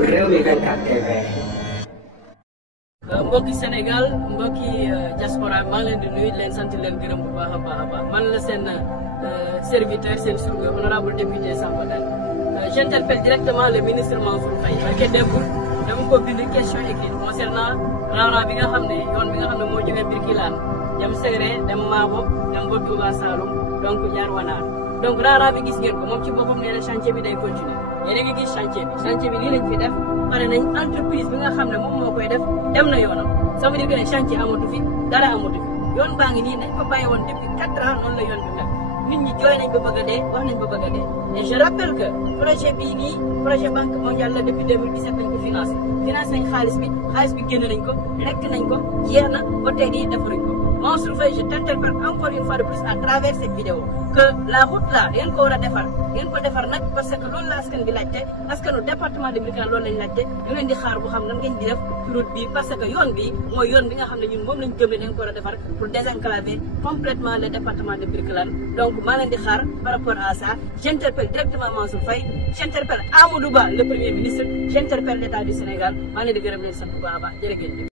Rewmi 24 TV. mbokki Sénégal mbokki diaspora maa ngi leen di nuyu leen sant leen gërëm bu baax a baax man la seen serviteur seen surga honorable député Samba Dane j'interpelle directement le ministre Mansour Faye parce que démb dama ko bind question écrite concernant raaraa bi nga xam ne yoon bi nga xam ne moo jógee Birkilane dem Séré dem Maabo dem ba Touba Saloum donc ñaar wanaar donc raaraa bi gis ngeen ko moom ci boppam nee na chantier bi day continuer yéen a ngi gis chantier bi lii lañ fi def pare nañ entreprise bi nga xam ne moom moo koy def dem na yoonam ça veut dire que ne chantier amatu fi dara amatu fi yoon baa ngi nii nañ ko bàyyi woon depuis 4 ans noonu la yoon bi mel nit ñi jooy nañ ba bëgg a dee wax nañ ba bëgg a dee et je rappelle que projet bii nii projet banque mondiale la depuis 2017 lañ ko financé nañ xaalis bi génn nañ ko lekk nañ ko jeex na ba tey nii defaruñ ko Mansour Faye je t'interpelle encore une fois de plus à travers cette vidéo que la route là ngeen ko war a defar nag parce que loolu la askan bi laajte askanu département de Birkelane loolu lañ laajte ñu leen di xaar bu xam nan ngeen di def ci route bi parce que yoon bi mooy yoon bi nga xam ne ñun moom lañ gëm ne dañ ko war a defar pour désenclaver complètement le département de Birkelane donc maa leen di xaar par rapport à ça j'interpelle directement Mansour Faye j'interpelle Amadou Ba le premier ministre j'interpelle l'État du Sénégal maa leen di gërëm leen sant bu baax a baax jërë ngeen jëf